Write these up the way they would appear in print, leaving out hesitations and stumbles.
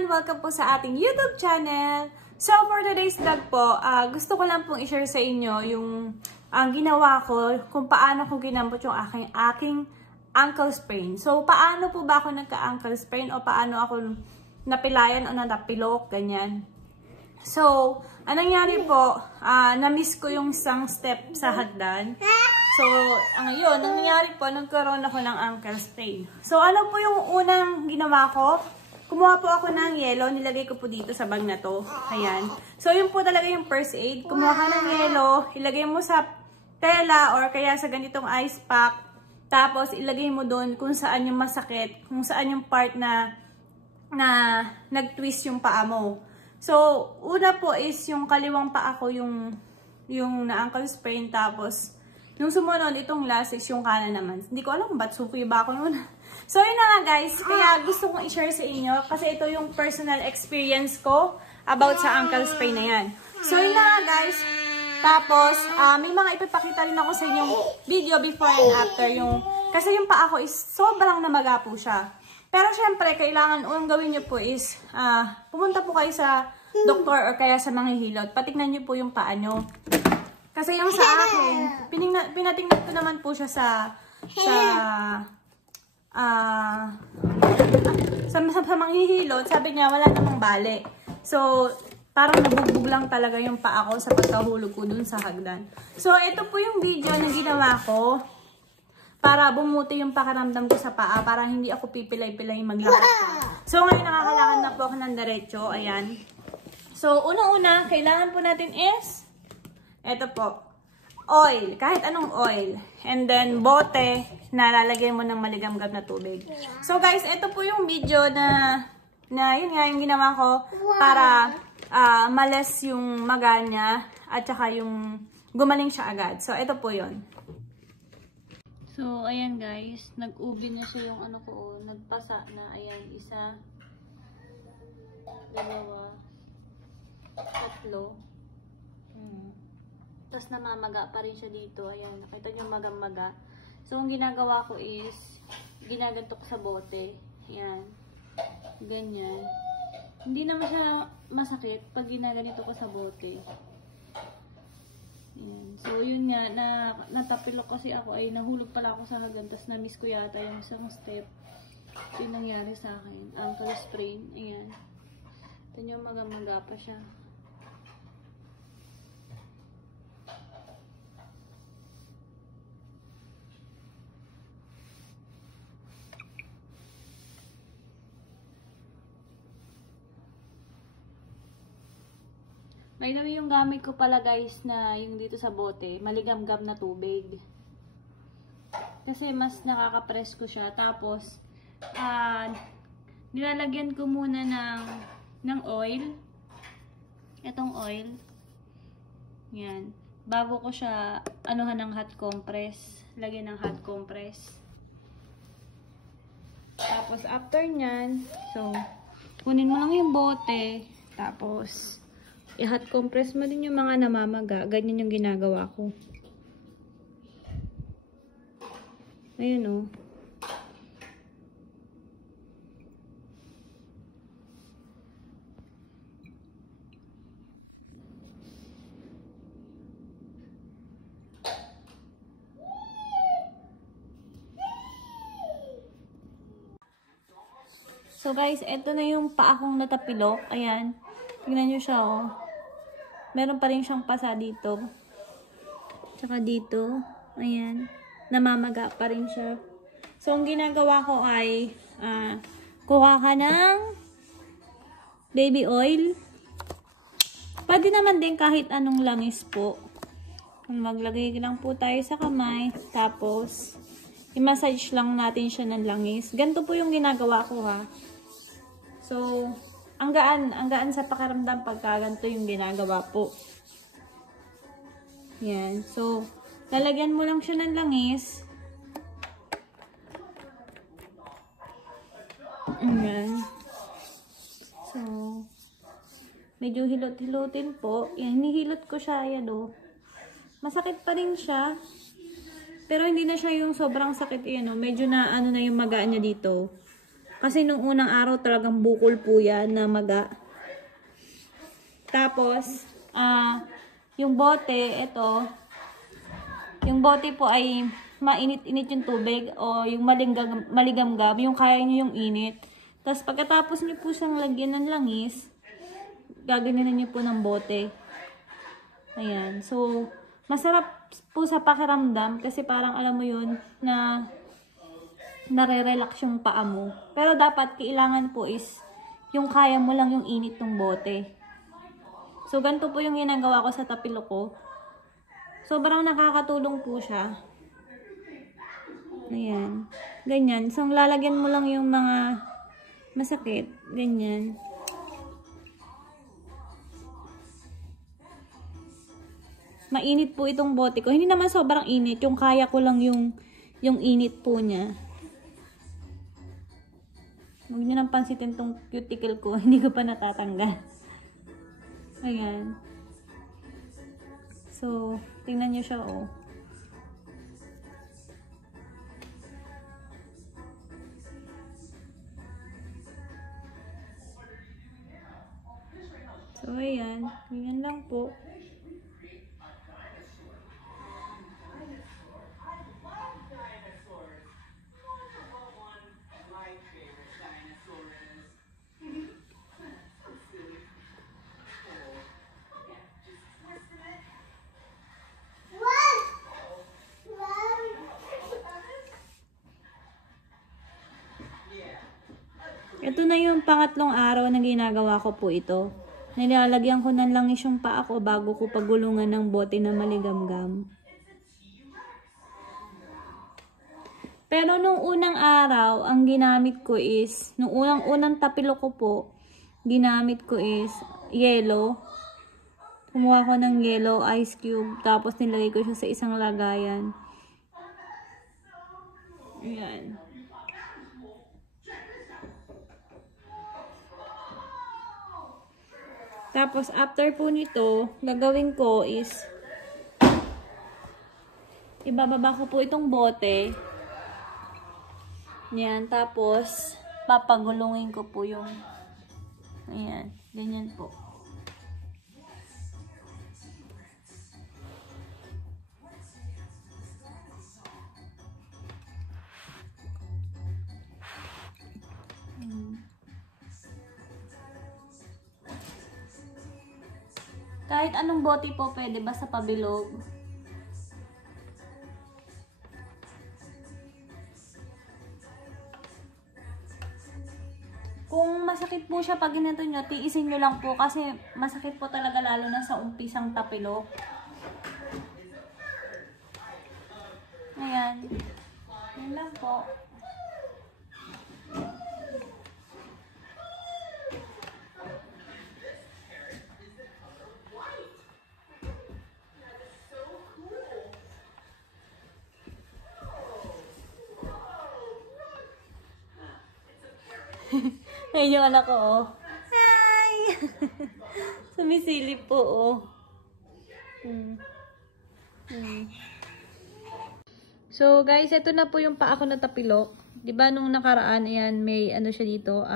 everyone! Welcome po sa ating YouTube channel. So for today's vlog po, gusto ko lang pong i-share sa inyo yung ginawa ko kung paano ko ginambot yung aking ankle sprain. So paano po ba ako nagka-ankle sprain o paano ako napilayan o natapilok, ganyan. So, anong nangyari po, na-miss ko yung isang step sa hagdan. So, yun, nangyari po, nagkaroon ako ng ankle sprain. So, ano po yung unang ginawa ko? Kumuha po ako ng yelo, nilagay ko po dito sa bag na to. Ayan. So, yun po talaga yung first aid. Kumuha ka ng yelo, ilagay mo sa tela or kaya sa ganitong ice pack. Tapos, ilagay mo doon kung saan yung masakit, kung saan yung part na nag-twist yung paa mo. So, una po is yung kaliwang paa ko yung na-ankle sprain. Tapos, nung sumunod, itong last is yung kanan naman. Hindi ko alam kung ba't suki ba ako noon. So, yun na nga guys. Kaya gusto kong i-share sa inyo. Kasi ito yung personal experience ko about sa ankle sprain na yan. So, yun na nga guys. Tapos, may mga ipapakita rin ako sa inyong video before and after. Kasi yung paa ko is sobrang namaga po siya. Pero syempre, kailangan unang gawin nyo po is, pumunta po kayo sa doktor or kaya sa manghihilot. Patignan nyo po yung paa nyo. Kasi yung sa akin, pinatingnan ko naman po siya sa manghihilot. Sabi niya, wala namang bali. So, parang nabugbog lang talaga yung paa ko sa pagkahulog ko dun sa hagdan. So, ito po yung video na ginawa ko para bumuti yung pakiramdam ko sa paa, para hindi ako pipilay-pilay maglakad ko. So, ngayon nakakalakad na po ako ng diretso. Ayan. So, unang-una, kailangan po natin is, eto po, oil. Kahit anong oil. And then, bote na lalagay mo ng maligamgam na tubig. So, guys, eto po yung video na yun nga yung ginawa ko para males yung maga niya at saka yung gumaling siya agad. So, eto po yun. So, ayan guys, nag-ubi na siya yung ano ko, nagpasa na, ayan, isa, dalawa, tatlo. Tapos namamaga pa rin siya dito, ayan, nakita niyo magang-maga. So, ang ginagawa ko is, ginaganto ko sa bote, ayan, ganyan. Hindi naman siya masakit pag ginaganito ko sa bote. Ayan. So, yun nga, natapilok kasi ako ay nahulog pala ako sa hagdan, tapos na-miss ko yata yung isang step. Ito yung nangyari sa akin. Ankle sprain. Ayan. Ito nyo, maga-maga pa siya. By the way, yung gamit ko pala guys na yung dito sa bote, maligamgam na tubig. Kasi mas nakaka-press ko siya. Tapos, nilalagyan ko muna ng oil. Itong oil. Yan. Bago ko siya anuhan ng hot compress. Lagyan ng hot compress. Tapos, after nyan, so, kunin mo lang yung bote. Tapos, i-hot compress mo din yung mga namamaga. Ganyan yung ginagawa ko. Ayan o. So guys, eto na yung paa kong natapilok. Ayan. Tingnan nyo siya o. Meron pa rin siyang pasa dito. Tsaka dito. Ayan. Namamaga pa rin siya. So, ang ginagawa ko ay kuha ka ng baby oil. Pwede naman din kahit anong langis po. Maglagay lang po tayo sa kamay. Tapos, i-massage lang natin siya ng langis. Ganito po yung ginagawa ko ha. So, ang gaan sa pakiramdam pagka ganito yung ginagawa po. Yan. So, lalagyan mo lang siya ng langis. Ayan. So, medyo hilot-hilotin po. Yan, hinihilot ko siya. Yan o. Masakit pa rin siya. Pero hindi na siya yung sobrang sakit. Yan o. Medyo na ano na yung magaan niya dito. Kasi nung unang araw talagang bukol po yan na maga. Tapos, yung bote, ito, yung bote po ay mainit-init yung tubig o yung maligamgam, yung kaya nyo yung init. Tapos pagkatapos nyo po siyang lagyan ng langis, gaganunin nyo po ng bote. Ayan. So, masarap po sa pakiramdam kasi parang alam mo yun na nare-relax yung paa mo. Pero dapat kailangan po is yung kaya mo lang yung init ng bote. So, ganito po yung ginagawa ko sa tapilok ko. Sobrang nakakatulong po siya. Ayan. Ganyan. So, lalagyan mo lang yung mga masakit. Ganyan. Mainit po itong bote ko. Hindi naman sobrang init. Yung kaya ko lang yung init po niya. Huwag nyo nang pansitin tong cuticle ko. Hindi ko pa natatanggal. Ayan. So, tingnan nyo siya, oh. So, ayan. Ganyan lang po. Ito na yung pangatlong araw na ginagawa ko po ito. Nilalagyan ko ng langis yung paa ko bago ko pagulungan ng bote na maligamgam. Pero nung unang araw, ang ginamit ko is, nung unang tapilok ko po, ginamit ko is yelo. Kumuha ko ng yelo, ice cube, tapos nilagay ko siya sa isang lagayan. Ayan. Tapos, after po nito, gagawin ko is, ibababa ko po itong bote. Yan. Tapos, papagulungin ko po yung, ayan, ganyan po. Kahit anong bote po pwede, basta pabilog. Kung masakit po siya pag ganito nyo, tiisin nyo lang po kasi masakit po talaga lalo na sa umpisang tapilok. Ayan. Yan lang po. Ayun yung anak ko, oh. Hi! Sumisilip po, oh. So, guys, ito na po yung paa ko na tapilok. Diba nung nakaraan, ayan, may ano siya dito,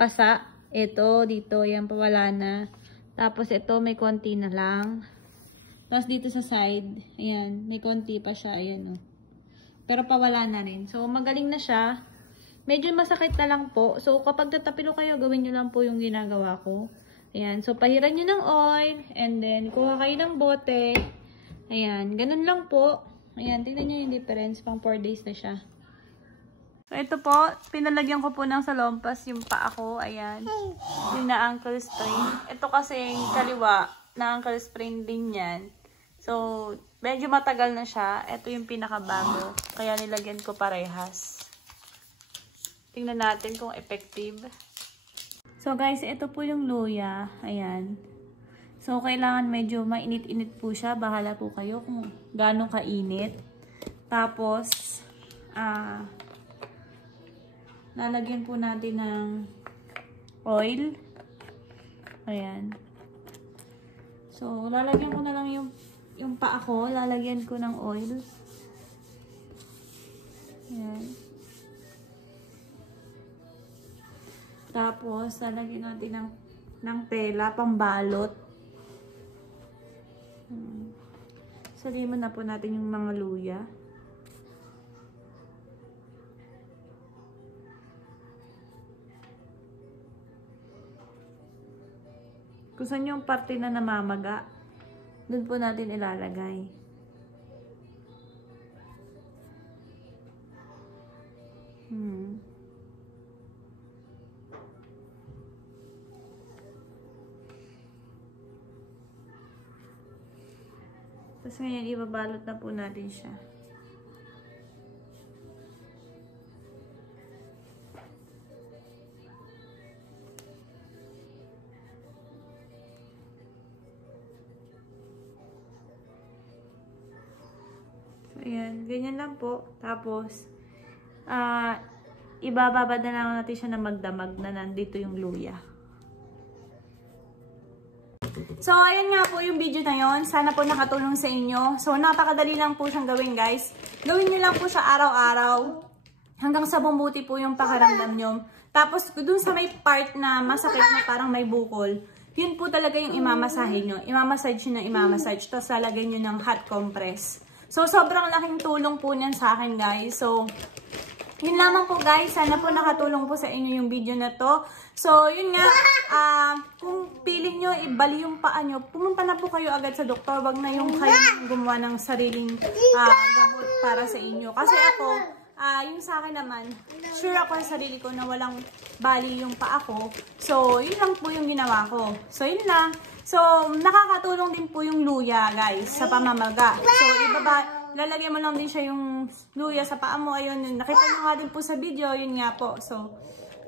pasa. Ito, dito, ayan, pawala na. Tapos, ito, may konti na lang. Tapos, dito sa side, ayan, may konti pa siya, ayan, oh. Pero pawala na rin. So, magaling na siya. Medyo masakit na lang po. So, kapag tatapilo kayo, gawin nyo lang po yung ginagawa ko. Ayan. So, pahiran nyo ng oil. And then, kuha kayo ng bote. Ayan. Ganun lang po. Ayan. Tingnan nyo yung difference. Pang 4 days na siya. So, ito po. Pinalagyan ko po ng salompas yung paa ko. Ayan. Yung na-ankle sprain. Ito kasi kaliwa. Na-ankle sprain din yan. So, medyo matagal na siya. Ito yung pinakabago. Kaya nilagyan ko parehas. Tingnan natin kung effective. So guys, ito po yung luya. Ayan. So kailangan medyo mainit-init po siya. Bahala po kayo kung gaano kainit. Tapos, lalagyan po natin ng oil. Ayan. So, lalagyan ko na lang yung paa ko. Lalagyan ko ng oil. Ayan. Tapos, lalagyan natin ng tela, pambalot. Saliman na po natin yung mga luya. Kung saan yung parte na namamaga, doon po natin ilalagay. Tapos ngayon, ibabalot na po natin siya. So, ayan. Ganyan lang po. Tapos, ibababad na lang natin siya na magdamag na nandito yung luya. So, ayan nga po yung video na yon. Sana po nakatulong sa inyo. So, napakadali lang po siyang gawin, guys. Gawin nyo lang po siya araw-araw. Hanggang sa bumuti po yung pakaramdam nyo. Tapos, dun sa may part na masakit na parang may bukol, yun po talaga yung imamasahe nyo. Imamassage nyo na imamassage. Tapos, lalagay nyo ng hot compress. So, sobrang laking tulong po niyan sa akin, guys. So, yun lamang po, guys. Sana po nakatulong po sa inyo yung video na to. So, yun nga. Kung piling nyo, ibali yung paa nyo, pumunta na po kayo agad sa doktor. Wag na yung kayo gumawa ng sariling gamot para sa inyo. Kasi ako, yung sa akin naman, sure ako sa sarili ko na walang bali yung paa ko. So, yun lang po yung ginawa ko. So, yun lang. So, nakakatulong din po yung luya, guys, sa pamamaga. So, lalagyan mo lang din siya yung luya sa paa mo. Ayun, nakita nyo nga din po sa video. Yun nga po. So,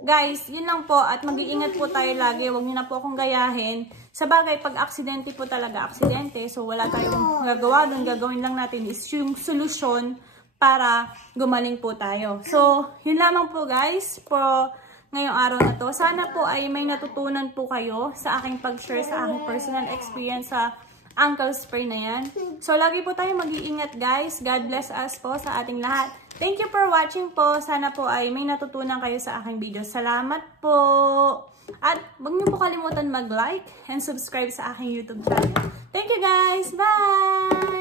guys, yun lang po. At mag-iingat po tayo lagi. Huwag nyo na po akong gayahin. Sa bagay, pag aksidente po talaga, aksidente. So, wala tayong gagawa doon. Gagawin lang natin is yung solusyon para gumaling po tayo. So, yun lamang po, guys, for ngayong araw na to. Sana po ay may natutunan po kayo sa aking pag-share sa aking personal experience sa ankle sprain na yan. So, lagi po tayo mag-iingat, guys. God bless us po sa ating lahat. Thank you for watching po. Sana po ay may natutunan kayo sa aking video. Salamat po! At huwag niyo po kalimutan mag-like and subscribe sa aking YouTube channel. Thank you, guys! Bye!